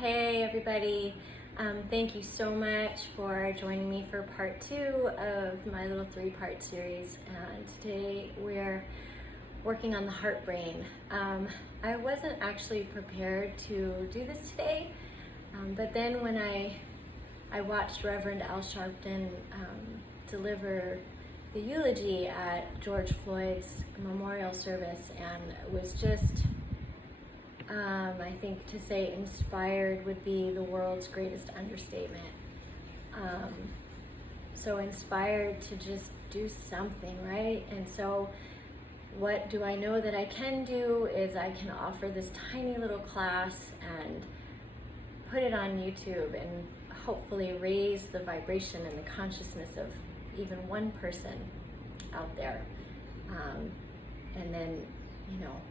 Hey everybody, thank you so much for joining me for part 2 of my little 3-part series, and today we're working on the Heartbrain. I wasn't actually prepared to do this today, but then when I watched Reverend Al Sharpton deliver the eulogy at George Floyd's memorial service, and it was just I think to say inspired would be the world's greatest understatement. So inspired to just do something, right? And so what do I know that I can do is I can offer this tiny little class and put it on YouTube and hopefully raise the vibration and the consciousness of even one person out there. And then,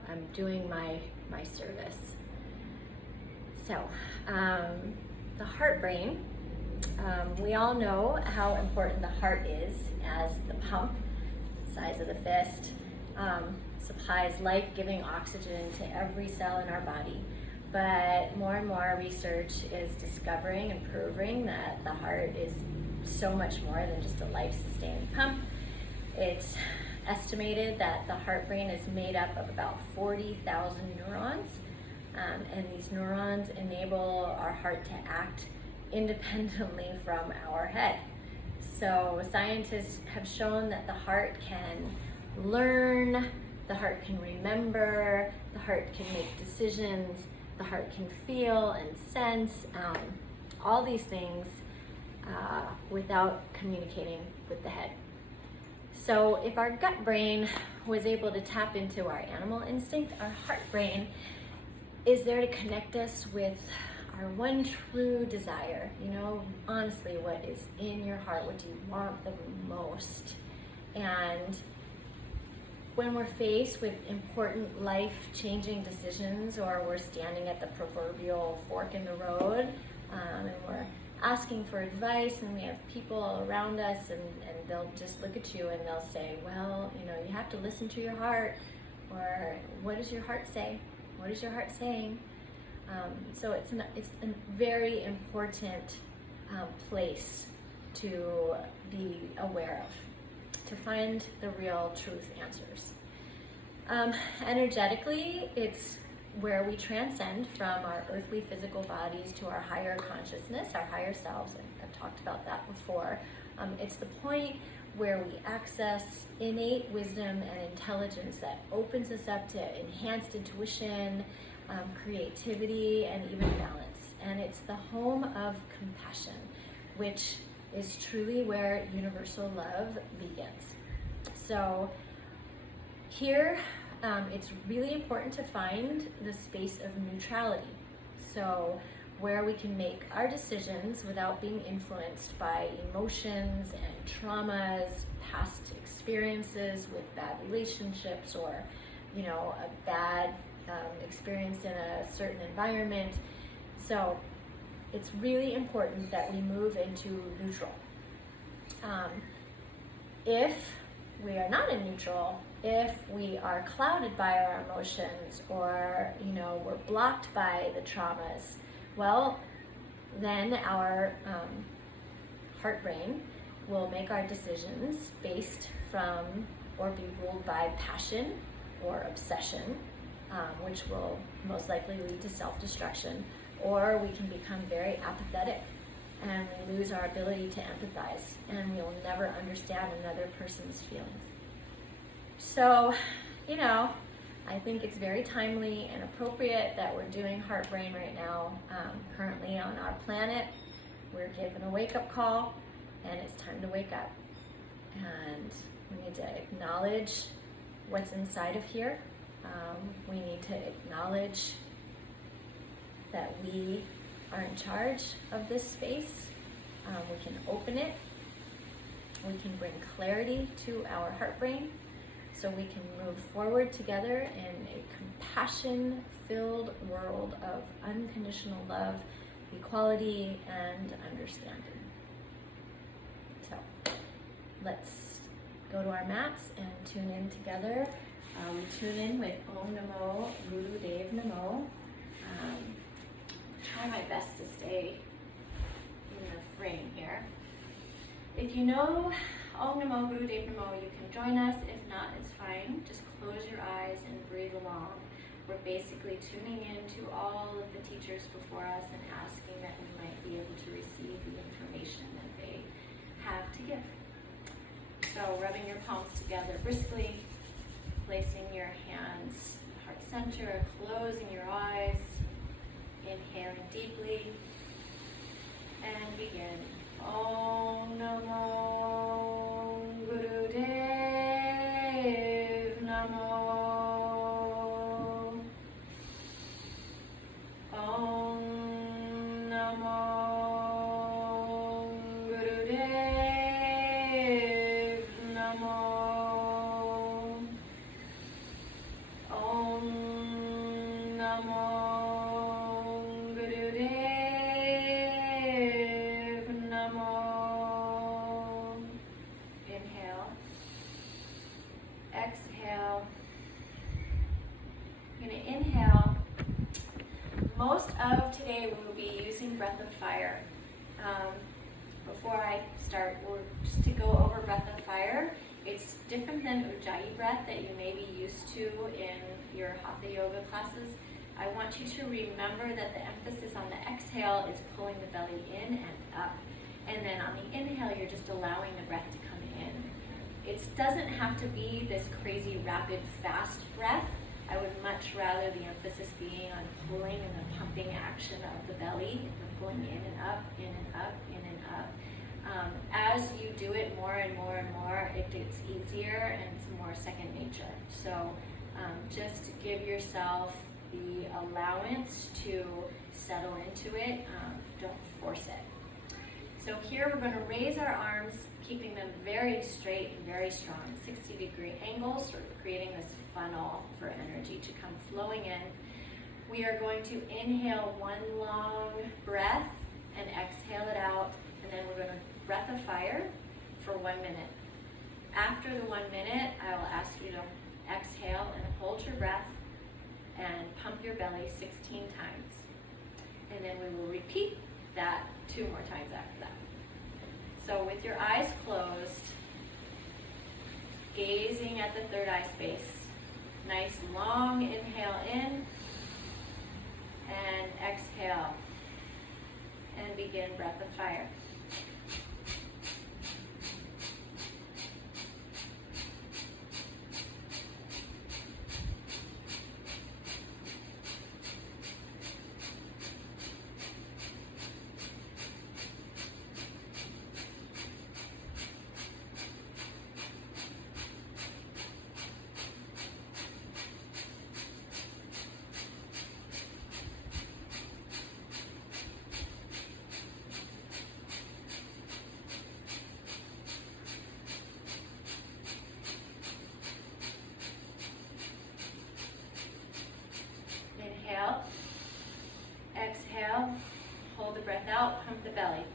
I'm doing my service. So, the Heartbrain, we all know how important the heart is as the pump, size of the fist, supplies life-giving oxygen to every cell in our body. But more and more research is discovering and proving that the heart is so much more than just a life-sustaining pump. It's estimated that the Heartbrain is made up of about 40,000 neurons, and these neurons enable our heart to act independently from our head. So scientists have shown that the heart can learn, the heart can remember, the heart can make decisions, the heart can feel and sense, all these things without communicating with the head. So if our gut brain was able to tap into our animal instinct, our heart brain is there to connect us with our one true desire. Honestly, what is in your heart? What do you want the most? And when we're faced with important life-changing decisions, or we're standing at the proverbial fork in the road, and we're asking for advice, and we have people around us, and they'll just look at you and they'll say, well, you have to listen to your heart, or what does your heart say? What is your heart saying? So it's a very important place to be aware of, to find the real truth answers. Energetically, it's where we transcend from our earthly physical bodies to our higher consciousness, our higher selves, and I've talked about that before. It's the point where we access innate wisdom and intelligence that opens us up to enhanced intuition, creativity, and even balance. And it's the home of compassion, which is truly where universal love begins. So here, it's really important to find the space of neutrality. So where we can make our decisions without being influenced by emotions and traumas, past experiences with bad relationships, or a bad experience in a certain environment. So it's really important that we move into neutral. If we are not in neutral, if we are clouded by our emotions, or we're blocked by the traumas, well, then our heart brain will make our decisions based from or be ruled by passion or obsession, which will most likely lead to self-destruction, or we can become very apathetic and we lose our ability to empathize, and we'll never understand another person's feelings. So, I think it's very timely and appropriate that we're doing Heartbrain right now. Currently on our planet, we're given a wake-up call, and it's time to wake up. And we need to acknowledge what's inside of here. We need to acknowledge that we are in charge of this space. We can open it. We can bring clarity to our heart brain, so we can move forward together in a compassion-filled world of unconditional love, equality, and understanding. So let's go to our mats and tune in together. We tune in with Om Namo Guru Dev Namo. try my best to stay in the frame here. If you know Om Namo Guru Dev Namo, you can join us. If not, it's fine. Just close your eyes and breathe along. We're basically tuning into all of the teachers before us and asking that we might be able to receive the information that they have to give. So rubbing your palms together briskly, placing your hands in the heart center, closing your eyes, inhaling deeply, and begin. Om Namo Guru Dev Namo. Om Namo Guru Dev Namo. Om Namo Guru Dev Namo. Inhale. Exhale. I'm going to inhale. Most of today we will be using breath of fire. Before I start, just to go over breath of fire, it's different than Ujjayi breath that you may be used to in your Hatha yoga classes. I want you to remember that the emphasis on the exhale is pulling the belly in and up. And then on the inhale, you're just allowing the breath to come in. It doesn't have to be this crazy, rapid, fast breath. I would much rather the emphasis being on pulling and the pumping action of the belly, and pulling in and up, in and up, in and up. As you do it more and more and more, it gets easier and it's more second nature. So just give yourself the allowance to settle into it. Don't force it. So here we're going to raise our arms, keeping them very straight and very strong, 60-degree angles, sort of creating this funnel for energy to come flowing in. We are going to inhale one long breath and exhale it out, and then we're going to breath of fire for 1 minute. After the 1 minute, I will ask you to exhale and hold your breath and pump your belly 16 times. And then we will repeat that 2 more times after that. So with your eyes closed, gazing at the third eye space. Nice long inhale in and exhale. And begin breath of fire. Inhale, exhale, hold the breath out, pump the belly.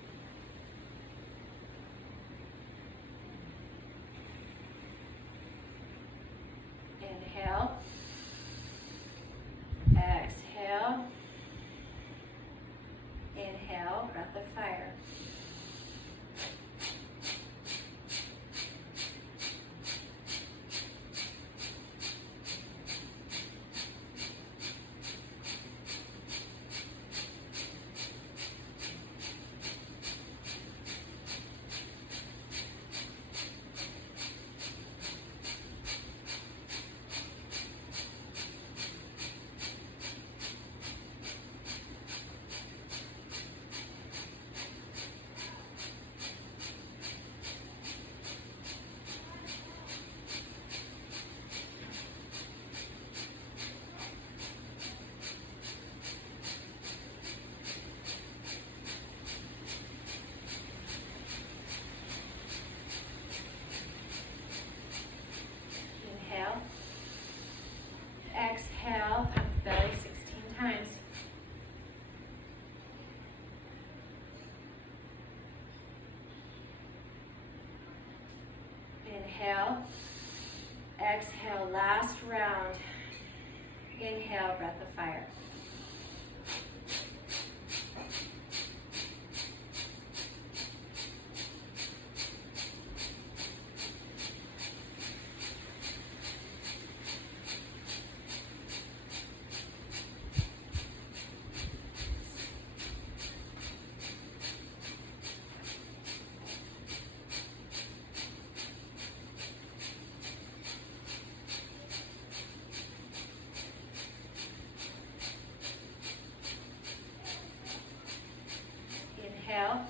Inhale, exhale, inhale, breath of fire. Exhale, pump the belly 16 times. Inhale, exhale, last round. Inhale, breath of fire. Inhale,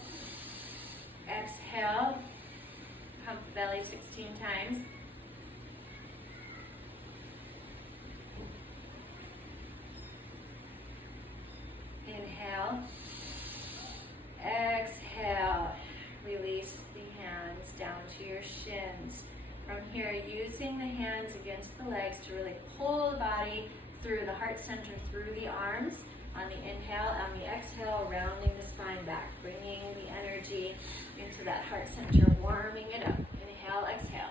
exhale, pump the belly 16 times. Inhale, exhale, release the hands down to your shins. From here, using the hands against the legs to really pull the body through the heart center, through the arms. On the inhale, on the exhale, rounding the spine back, bringing the energy into that heart center, warming it up. Inhale, exhale.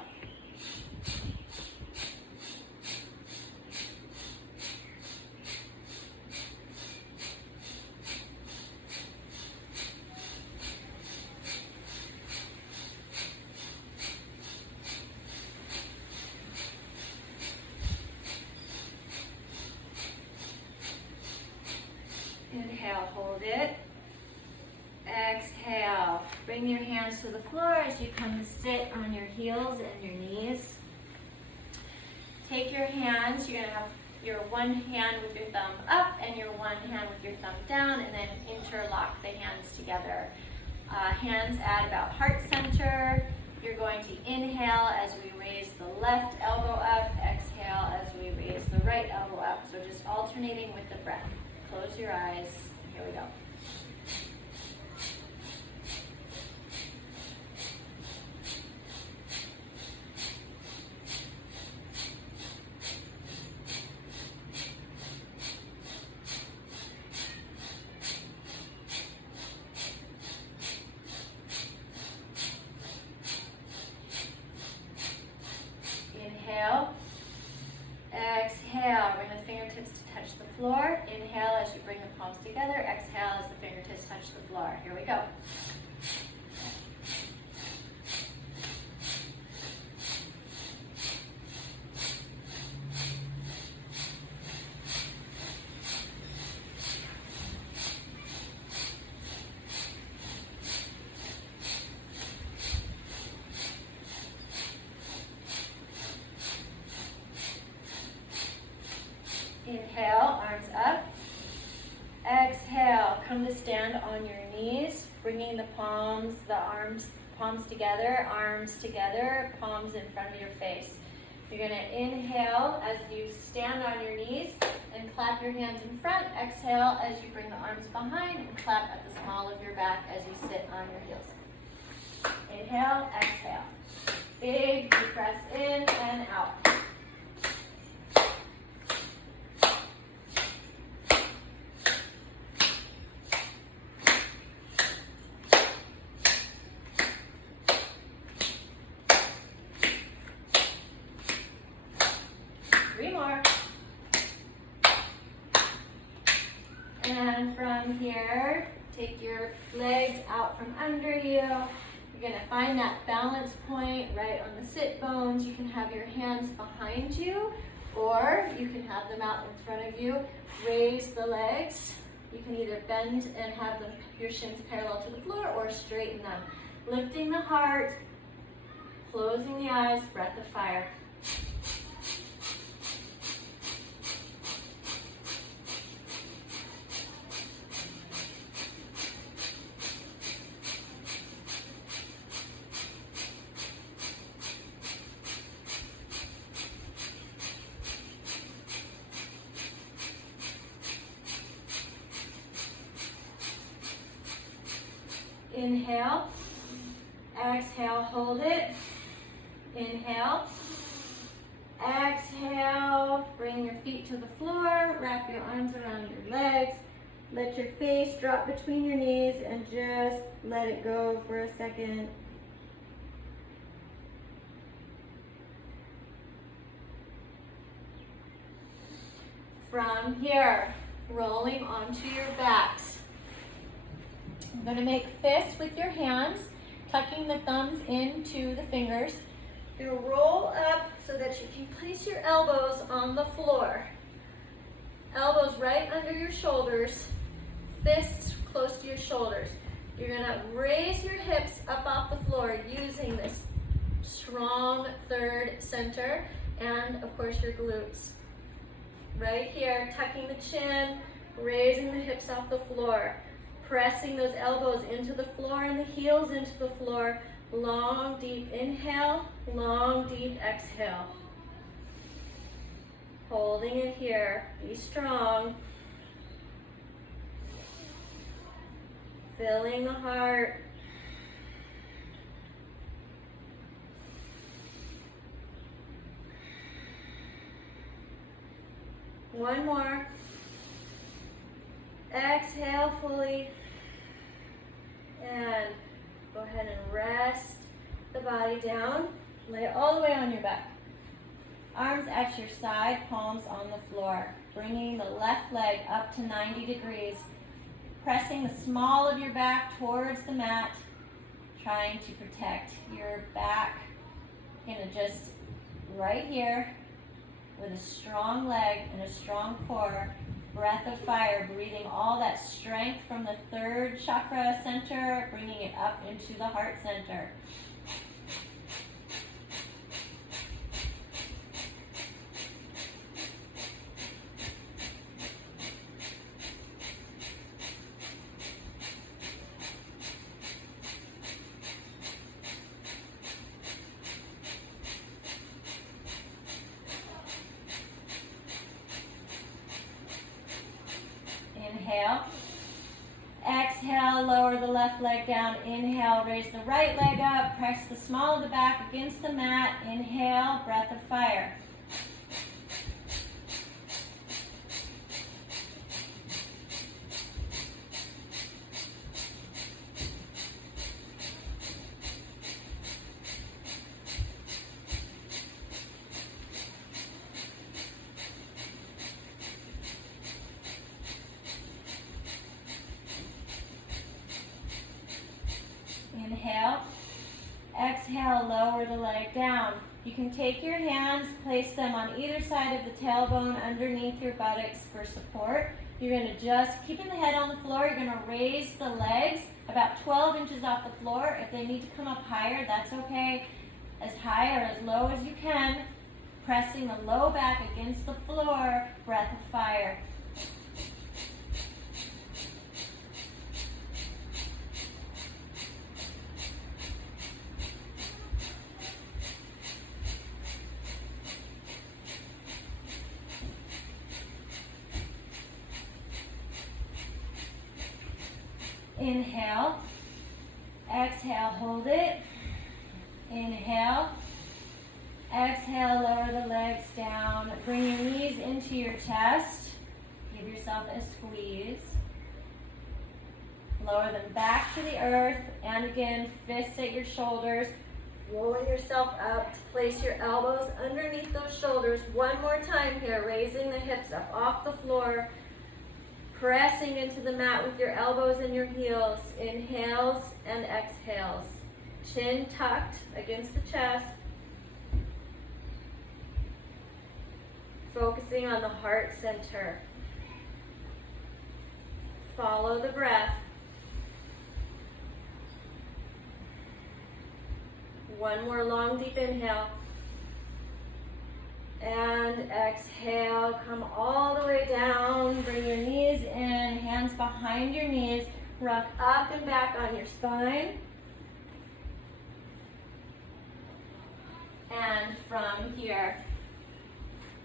Inhale, hold it. Exhale, bring your hands to the floor as you come to sit on your heels and your knees. Take your hands, you're going to have your one hand with your thumb up and your one hand with your thumb down, and then interlock the hands together. Hands at about heart center. You're going to inhale as we raise the left elbow up, exhale as we raise the right elbow up. So just alternating with the breath. Close your eyes. Here we go. Inhale. Exhale. Bring the fingertips to touch the floor. Inhale as you bring the palms together. Exhale as the fingertips touch the floor. Here we go. Inhale, arms up. Exhale, come to stand on your knees, bringing the palms together, arms together, palms in front of your face. You're going to inhale as you stand on your knees and clap your hands in front. Exhale as you bring the arms behind and clap at the small of your back as you sit on your heels. Inhale, exhale. Big deep breaths in and out. Three more. And from here, take your legs out from under you. You're going to find that balance point right on the sit bones. You can have your hands behind you, or you can have them out in front of you. Raise the legs. You can either bend and have your shins parallel to the floor, or straighten them. Lifting the heart, closing the eyes, breath of fire. Inhale, exhale, hold it. Inhale, exhale, bring your feet to the floor, wrap your arms around your legs, let your face drop between your knees and just let it go for a second. From here, rolling onto your backs. I'm going to make fists with your hands, tucking the thumbs into the fingers. You roll up so that you can place your elbows on the floor. Elbows right under your shoulders, fists close to your shoulders. You're going to raise your hips up off the floor using this strong third center and, of course, your glutes. Right here, tucking the chin, raising the hips off the floor, pressing those elbows into the floor and the heels into the floor. Long, deep inhale, long, deep exhale. Holding it here. Be strong. Filling the heart. One more. Exhale fully. And go ahead and rest the body down. Lay it all the way on your back. Arms at your side, palms on the floor. Bringing the left leg up to 90 degrees. Pressing the small of your back towards the mat. Trying to protect your back. Gonna just right here with a strong leg and a strong core. Breath of fire, breathing all that strength from the third chakra center, bringing it up into the heart center. Inhale. Exhale, lower the left leg down. Inhale, raise the right leg up. Press the small of the back against the mat. Inhale, breath of fire. Inhale. Exhale, lower the leg down. You can take your hands, place them on either side of the tailbone underneath your buttocks for support. You're going to just, keeping the head on the floor, you're going to raise the legs about 12 inches off the floor. If they need to come up higher, that's okay. As high or as low as you can. Pressing the low back against the floor, breath of fire. Inhale, exhale, hold it. Inhale, exhale, lower the legs down. Bring your knees into your chest. Give yourself a squeeze. Lower them back to the earth. And again, fists at your shoulders. Rolling yourself up to place your elbows underneath those shoulders. One more time here, raising the hips up off the floor. Pressing into the mat with your elbows and your heels. Inhales and exhales. Chin tucked against the chest. Focusing on the heart center. Follow the breath. One more long deep inhale. And exhale, come all the way down. Bring your knees in, hands behind your knees. Rock up and back on your spine. And from here,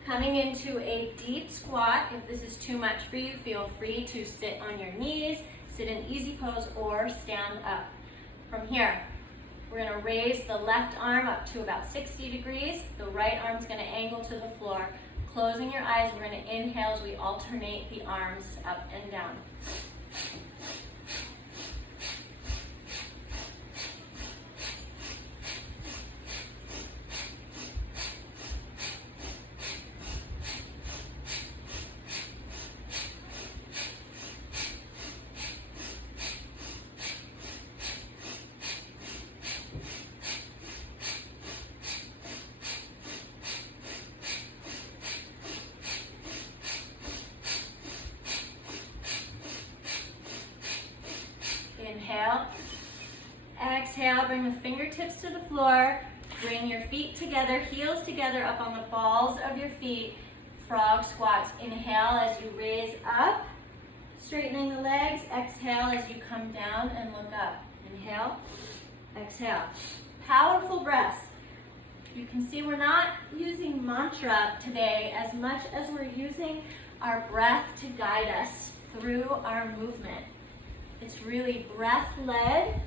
coming into a deep squat. If this is too much for you, feel free to sit on your knees, sit in easy pose, or stand up. From here, we're going to raise the left arm up to about 60 degrees. The right arm's going to angle to the floor. Closing your eyes, we're going to inhale as we alternate the arms up and down. Inhale, bring the fingertips to the floor. Bring your feet together, heels together up on the balls of your feet. Frog squats. Inhale as you raise up, straightening the legs. Exhale as you come down and look up. Inhale, exhale. Powerful breaths. You can see we're not using mantra today as much as we're using our breath to guide us through our movement. It's really breath-led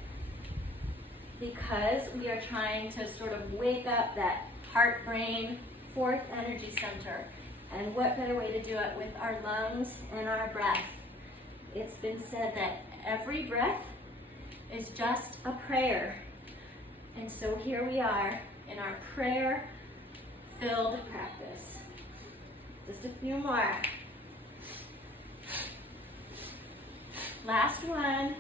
because we are trying to sort of wake up that heart-brain fourth energy center. And what better way to do it with our lungs and our breath? It's been said that every breath is just a prayer. And so here we are in our prayer-filled practice. Just a few more. Last one.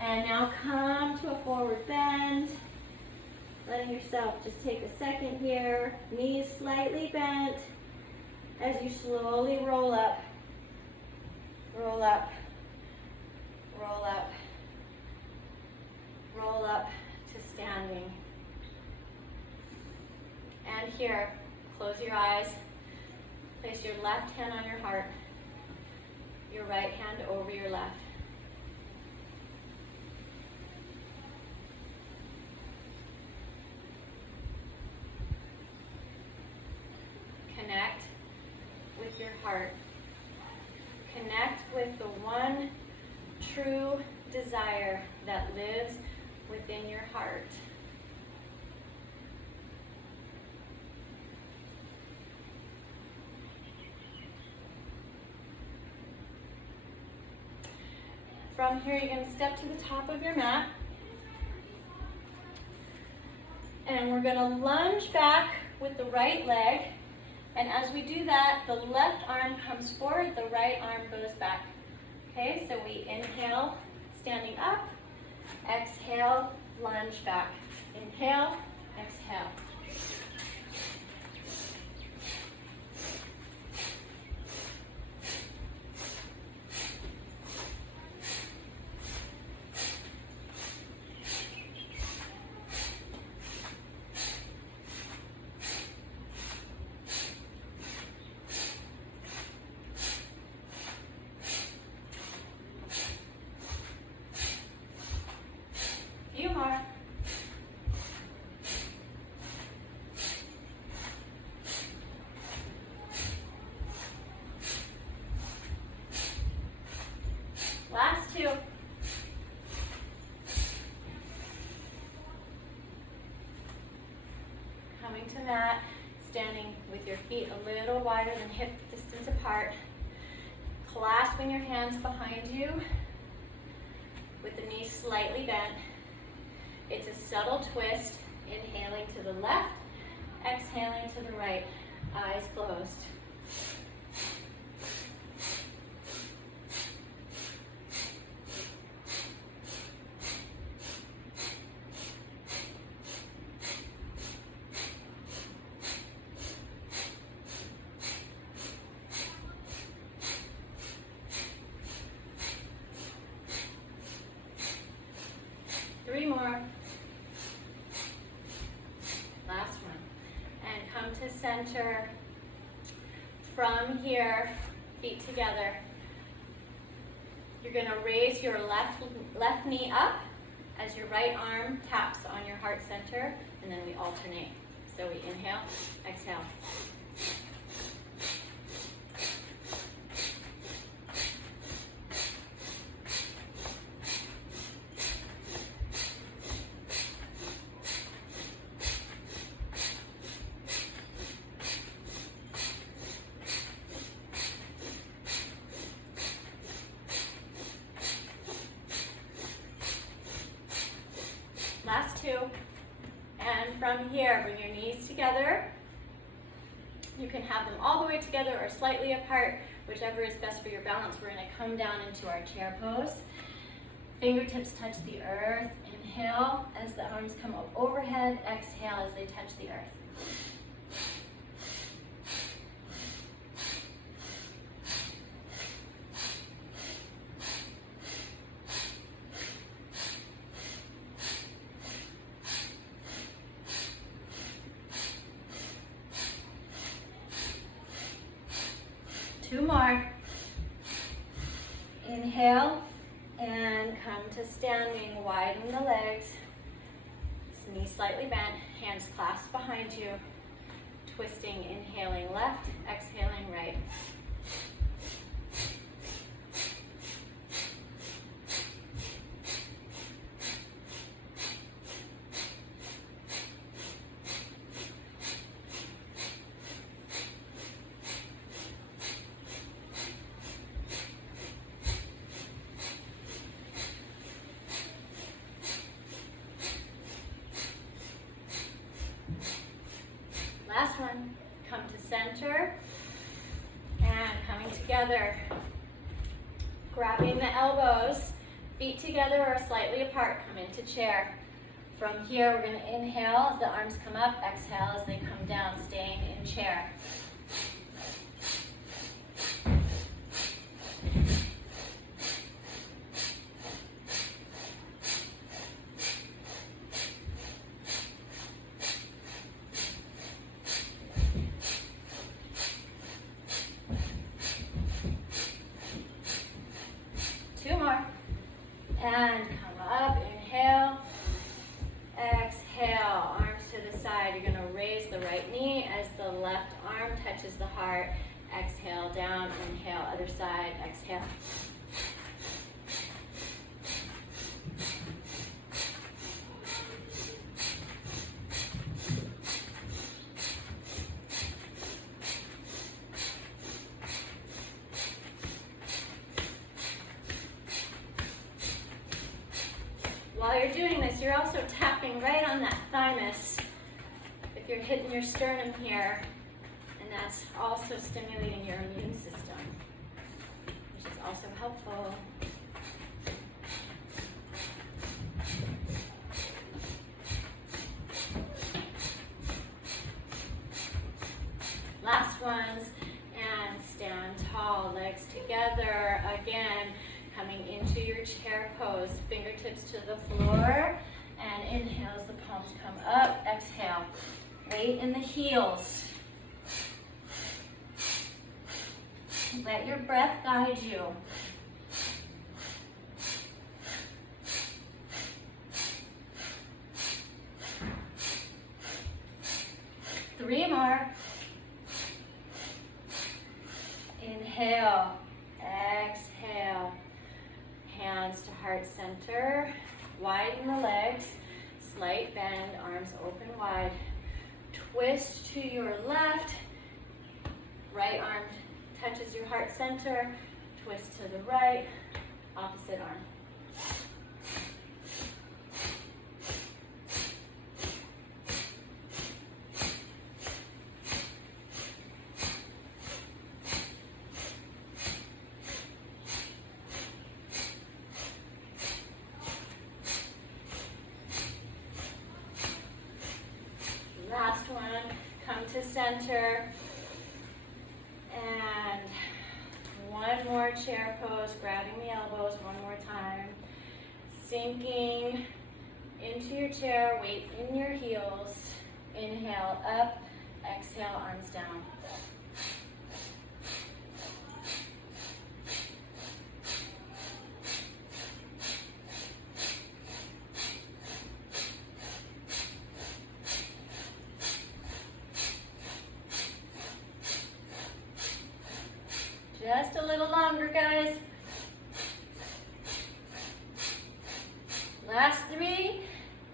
And now come to a forward bend. Letting yourself just take a second here. Knees slightly bent as you slowly roll up. Roll up. Roll up. Roll up to standing. And here, close your eyes. Place your left hand on your heart. Your right hand over your left. Connect with your heart. Connect with the one true desire that lives within your heart. From here, you're going to step to the top of your mat. And we're going to lunge back with the right leg. And as we do that, the left arm comes forward, the right arm goes back. Okay, so we inhale, standing up. Exhale, lunge back. Inhale, exhale. Few more. Last two. Coming to mat, standing with your feet a little wider than hip distance apart. Clasping your hands behind you with the knees slightly bent. It's a subtle twist, inhaling to the left, exhaling to the right, eyes closed. Three more. Last one. And come to center. From here, feet together. You're going to raise your left knee up as your right arm taps on your heart center, and then we alternate. So we inhale, exhale. Last two. And from here, bring your knees together. You can have them all the way together or slightly apart, whichever is best for your balance. We're going to come down into our chair pose. Fingertips touch the earth. Inhale as the arms come up overhead. Exhale as they touch the earth. 2 more. Inhale and come to standing. Widen the legs. Knees slightly bent, hands clasped behind you. Twisting, inhaling left, exhaling right. Last one, come to center and coming together. Grabbing the elbows, feet together or slightly apart, come into chair. From here, we're going to inhale as the arms come up, exhale as they come down, staying in chair. And come up, inhale, exhale, arms to the side. You're going to raise the right knee as the left arm touches the heart. Exhale, down, inhale, other side, exhale. While you're doing this, you're also tapping right on that thymus. If you're hitting your sternum here, and that's also stimulating your immune system, which is also helpful. Last ones, and stand tall, legs together again. Coming into your chair pose, fingertips to the floor, and inhale as the palms come up, exhale. Weight in the heels. Let your breath guide you. Three more. Inhale, exhale. Hands to heart center, widen the legs, slight bend, arms open wide. Twist to your left, right arm touches your heart center, twist to the right, opposite arm. Last one, come to center, and one more chair pose, grabbing the elbows one more time, sinking into your chair, weight in your heels, inhale up, exhale, arms down. Just a little longer, guys. Last three,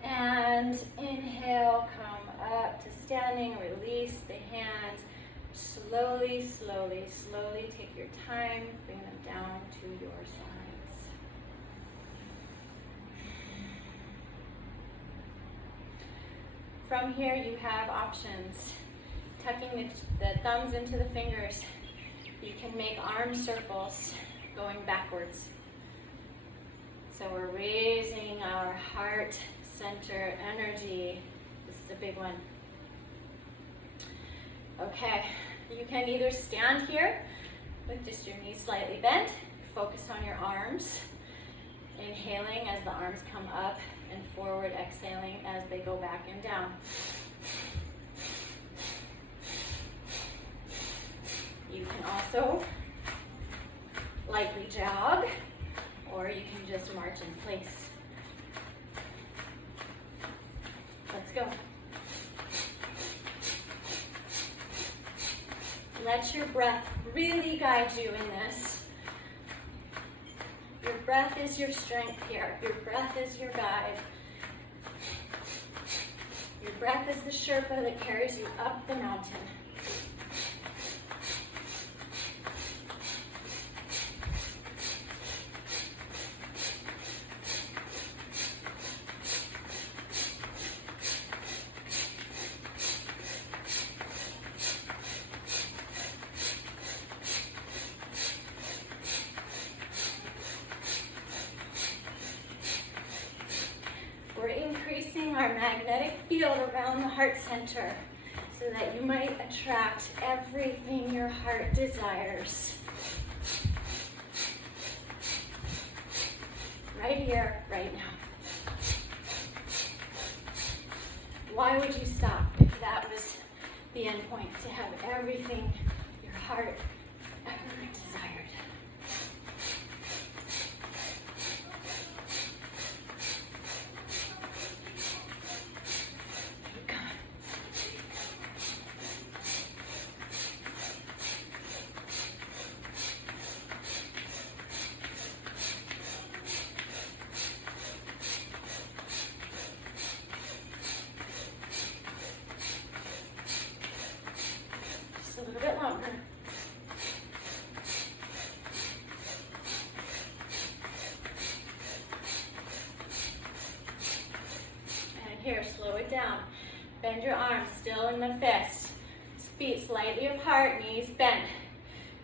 and inhale, come up to standing, release the hands. Slowly, slowly, slowly take your time, bring them down to your sides. From here, you have options. Tucking the thumbs into the fingers. You can make arm circles going backwards. So we're raising our heart center energy. This is a big one. Okay, you can either stand here with just your knees slightly bent, focus on your arms, inhaling as the arms come up and forward, exhaling as they go back and down. You can also dog, or you can just march in place. Let's go. Let your breath really guide you in this. Your breath is your strength here. Your breath is your guide. Your breath is the Sherpa that carries you up the mountain. We're increasing our magnetic field around the heart center so that you might attract everything your heart desires. Right here, right now. Why would you stop if that was the end point, to have everything your heart ever desired? A little bit longer. And here, slow it down. Bend your arms, still in the fist. Feet slightly apart, knees bent.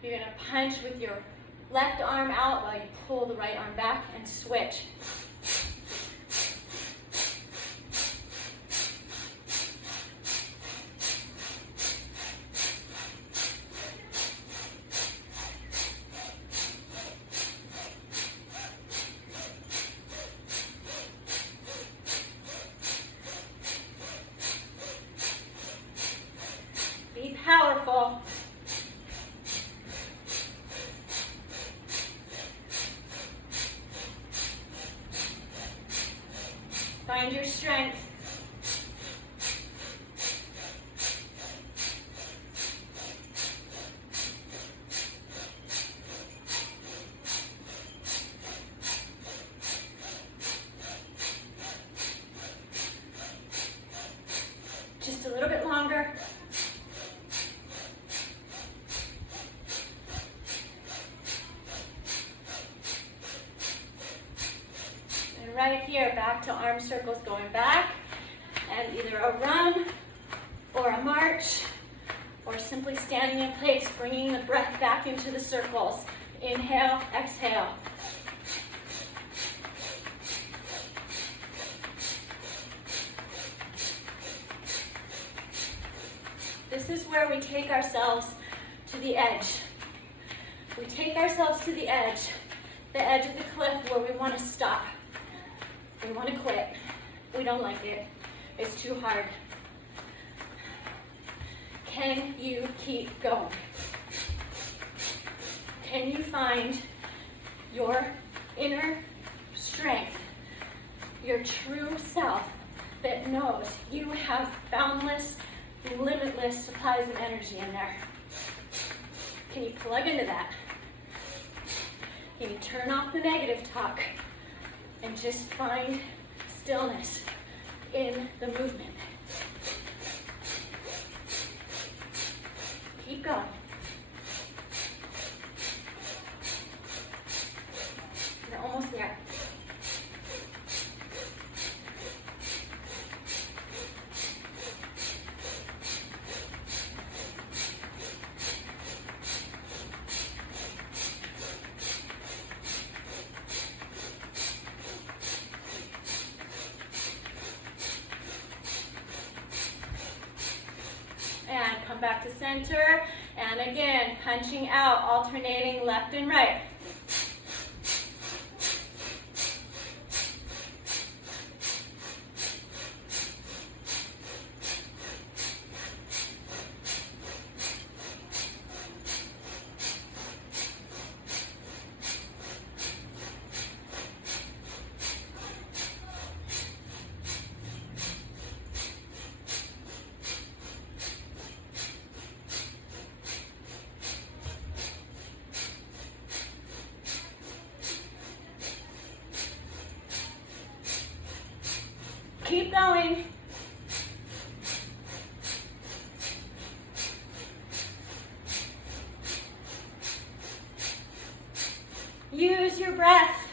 You're going to punch with your left arm out while you pull the right arm back and switch. Be powerful. Find your strength. Just a little bit longer. Right here, back to arm circles, going back, and either a run or a march, or simply standing in place, bringing the breath back into the circles. Inhale, exhale. This is where we take ourselves to the edge. We take ourselves to the edge of the cliff where we want to stop. We want to quit. We don't like it. It's too hard. Can you keep going? Can you find your inner strength, your true self that knows you have boundless, limitless supplies of energy in there? Can you plug into that? Can you turn off the negative talk and just find stillness in the movement? Keep going. You're almost there. And come back to center. And again, punching out, alternating left and right. keep going. Use your breath.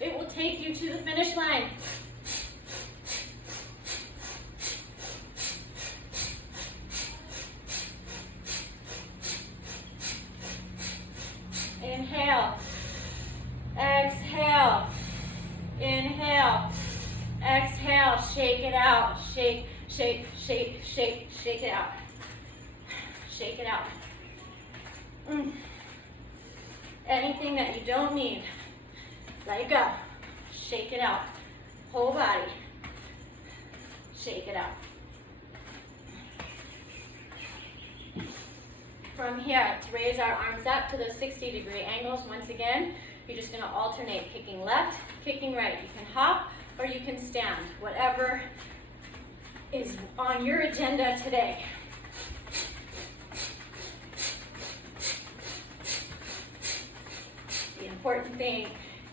It will take you to the finish line. Inhale. Exhale. Inhale. Exhale. Shake it out. Shake, shake, shake, shake, shake it out. Shake it out. Anything that you don't need, let it go. Shake it out. Whole body. Shake it out. From here, to raise our arms up to those 60-degree angles. Once again, you're just going to alternate, kicking left, kicking right. You can hop or you can stand, whatever is on your agenda today. The important thing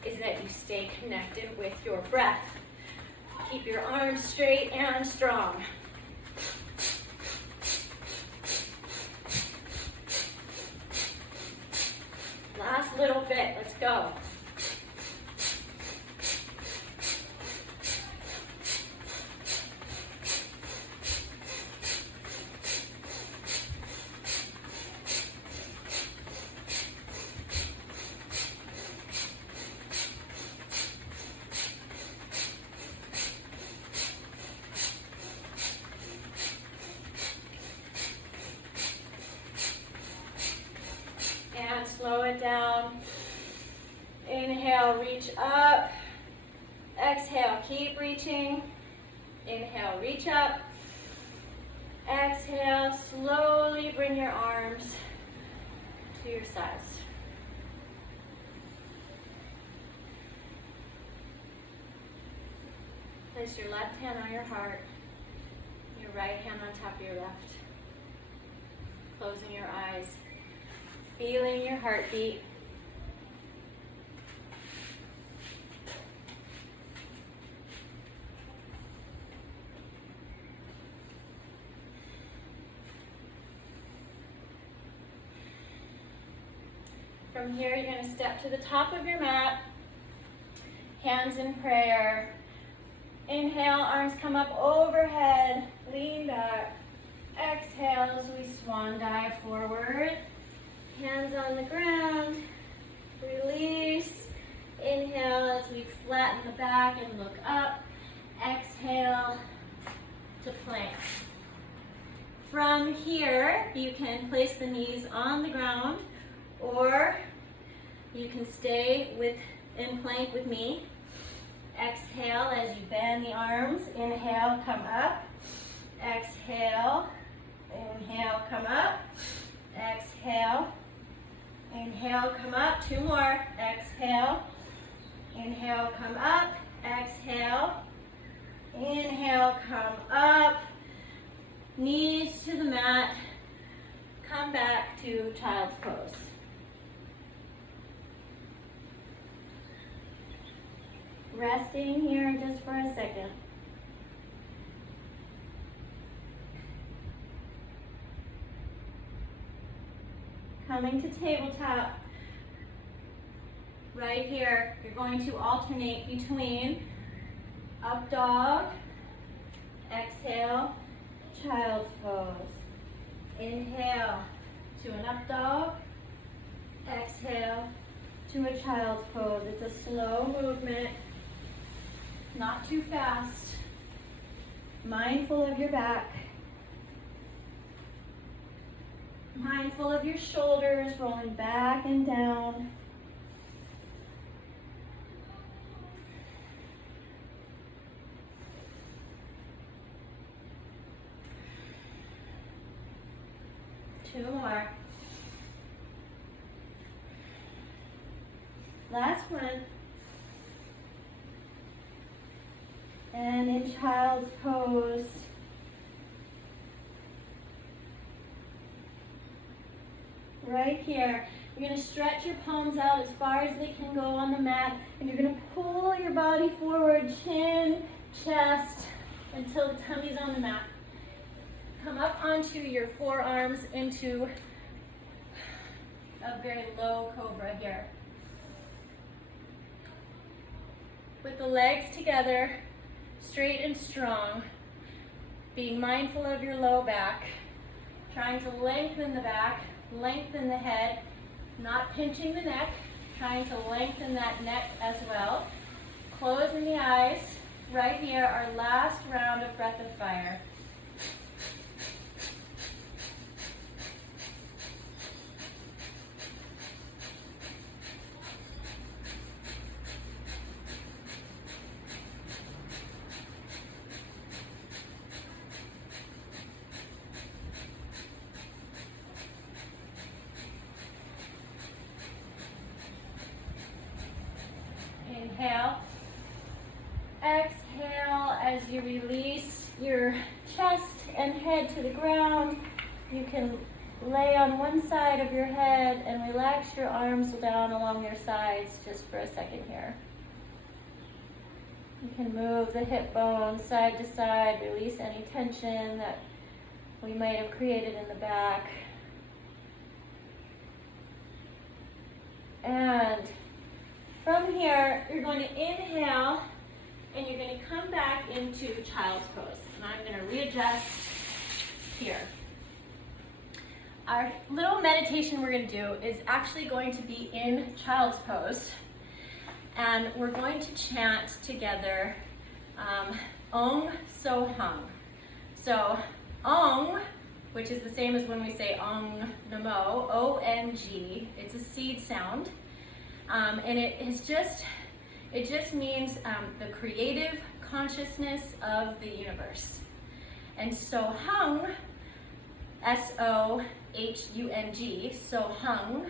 is that you stay connected with your breath. Keep your arms straight and strong. Last little bit, let's go. And slow it down. Inhale, reach up. Exhale, keep reaching. Inhale, reach up. Exhale, slowly bring your arms to your sides. Place your left hand on your heart, your right hand on top of your left. Closing your eyes. Feeling your heartbeat. From here, you're going to step to the top of your mat, hands in prayer. Inhale, arms come up overhead, lean back. Exhale as we swan dive forward. Hands on the ground, release. Inhale as we flatten the back and look up. Exhale to plank. From here, you can place the knees on the ground, or you can stay in plank with me. Exhale as you bend the arms. Inhale, come up. Exhale. Inhale, come up. Exhale. Inhale, come up. Two more. Exhale. Inhale, come up. Exhale. Inhale, come up. Knees to the mat. Come back to child's pose. Resting here just for a second. Coming to tabletop. Right here, you're going to alternate between up dog, exhale, child's pose. Inhale to an up dog, exhale to a child's pose. It's a slow movement. Not too fast. Mindful of your back. Mindful of your shoulders rolling back and down. Two more. Last one. And in child's pose, right here, you're going to stretch your palms out as far as they can go on the mat, and you're going to pull your body forward, chin chest until the tummy's on the mat. Come up onto your forearms into a very low cobra here. With the legs together, straight and strong, being mindful of your low back, trying to lengthen the back, lengthen the head, not pinching the neck, trying to lengthen that neck as well. Closing the eyes. Right here, our last round of breath of fire. Inhale. Exhale as you release your chest and head to the ground. You can lay on one side of your head and relax your arms down along your sides just for a second here. You can move the hip bones side to side, release any tension that we might have created in the back. And from here, you're going to inhale and you're going to come back into child's pose. And I'm going to readjust here. Our little meditation we're going to do is actually going to be in child's pose. And we're going to chant together Ong So Hung. So Ong, which is the same as when we say Ong Namo, O-N-G, it's a seed sound. And it just means the creative consciousness of the universe. And so Hung, S-O-H-U-N-G, so Hung,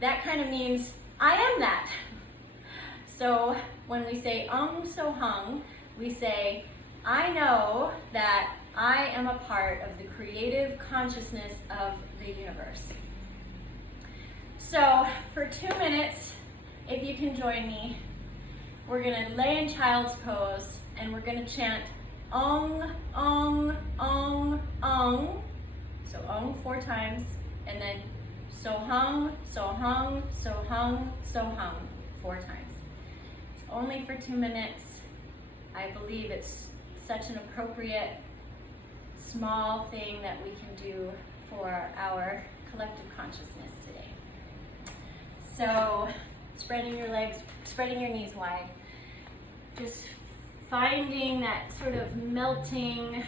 that kind of means I am that. So when we say Ong So Hung, we say, I know that I am a part of the creative consciousness of the universe. So for 2 minutes, if you can join me, we're going to lay in child's pose and we're going to chant Ong, Ong, Ong, Ong. So Ong 4 times, and then So Hung, So Hung, So Hung, So Hung 4 times. It's only for 2 minutes. I believe it's such an appropriate small thing that we can do for our collective consciousness today. So spreading your legs, spreading your knees wide, just finding that sort of melting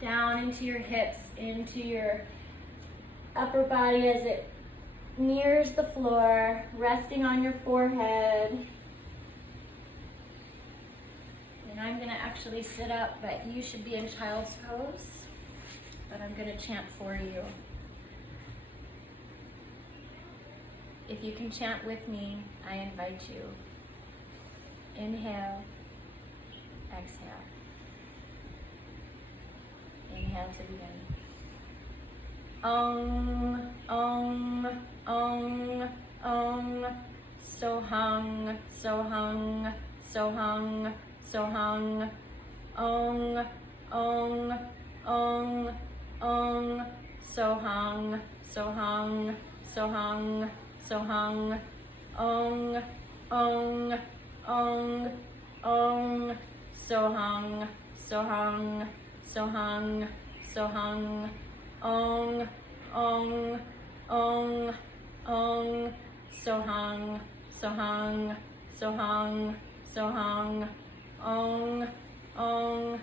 down into your hips, into your upper body as it nears the floor, resting on your forehead. And I'm going to actually sit up, but you should be in child's pose. But I'm going to chant for you. If you can chant with me, I invite you. Inhale, exhale. Inhale to begin. Ong, Ong, Ong, Ong. So Hung, So Hung, So Hung, So Hung. Ong, Ong, Ong, Ong. So Hung, So Hung, So Hung, So Hung. Ong, Ong, Ong, Ong. So Hung, So Hung, So Hung, So Hung. Ong, Ong, Ong, Ong. So Hung, So Hung, So Hung, So Hung. Ong, Ong,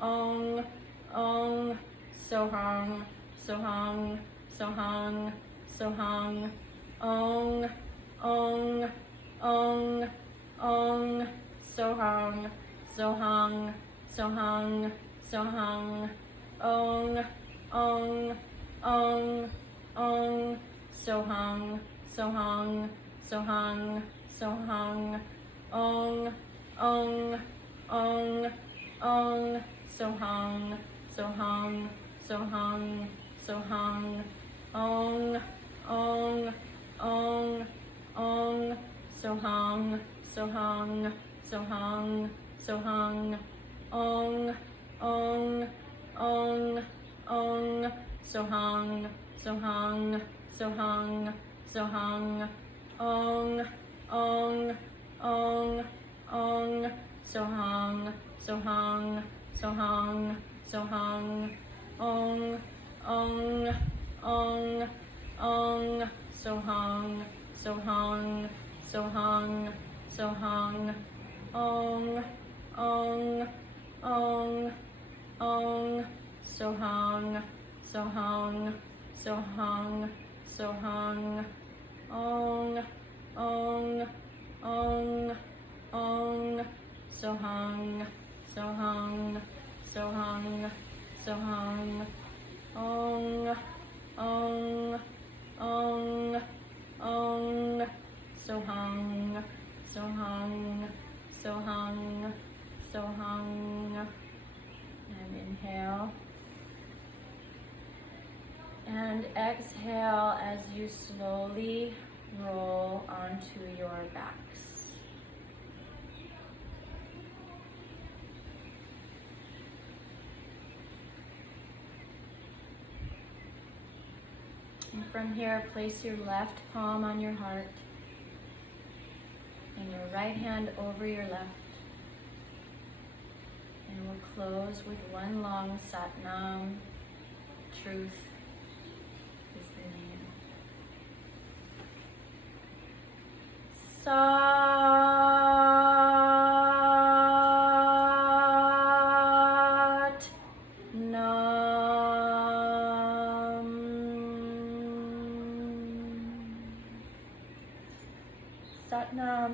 Ong, Ong. So Hung, So Hung, So Hung, So Hung. Ong, Ong, Ong, Ong. So Hung, So Hung, So Hung, So Hung. Ong, Ong, Ong, Ong. So Hung, So Hung, So Hung, So Hung. Ong, Ong, Ong, Ong. So Hung, So Hung, So Hung, So Hung. Ong, Ong, Ong, Ong. So Hung, So Hung, Sohang, Sohang, Ong, Ong, Ong, Ong, Sohang, Sohang, Sohang, Sohang, Ong, Ong, Ong, Ong, Sohang, Sohang, Sohang, Sohang, Ong, Ong, Ong, Ong, Sohang, Sohang, Sohang, Sohang, Ong, Ong, Ong, Ong, Sohang, Sohang, Sohang, Sohang, Ong, Ong, Ong, Ong, Sohang, Sohang, Sohang, Sohang, Ong, Ong, Ong, Ong, Sohang, Sohang, Sohang, Sohang. And inhale. And exhale as you slowly roll onto your backs. And from here, place your left palm on your heart and your right hand over your left. And we'll close with one long Satnam. Truth is the name. Satnam. Satnam.